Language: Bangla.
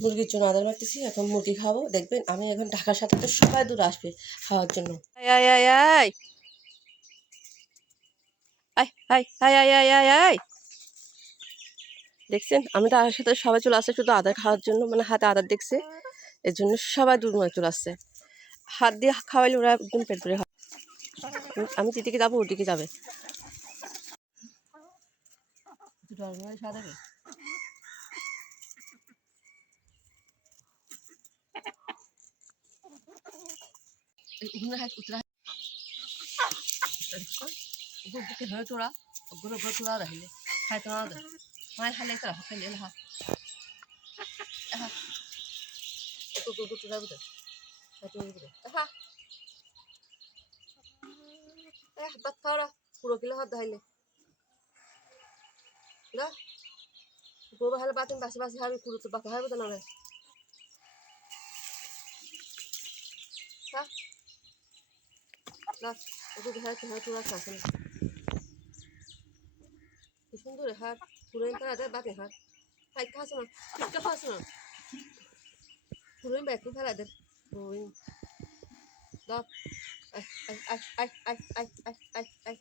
মুরগির জন্য আদার মারতেছি, এখন মুরগি খাবো। দেখবেন আমি এখন ঢাকার সাথে তো সবাই দূরে আসবে খাওয়ার জন্য। আয় আয় আয় আয় আয় আয় আয় আয় আয় আয় আয় দেখছেন আমি তো আদার সাথে সবাই চলে আসছে শুধু আদার খাওয়ার জন্য, মানে হাতে আদার দেখছে এর জন্য সবাই দূর মানে চলে আসছে। হাত দিয়ে খাওয়াইলে ওরা একদম পেট ভরে হয়। আমি যেদিকে যাবো ওদিকে যাবে। তোরা রাখলে খাই তো মায়ের খালে তোরা খাইলে হা হাত খাওয়া পুরো কিলো হাত দাইলে না গোবা হালে বাতিন বাসি বাসি হাবি পুরো তো বাকি হাবি তো না না ওকে হ্যাঁ হ্যাঁ তোরা খাসে না কি সুন্দর হাত পুরো তারা দেয় বাকি হাত খাই খাসে না ঠিক খাসে না পুরো ব্যাগ তো ফেলা দেয় ওই দাও I I I I I I I I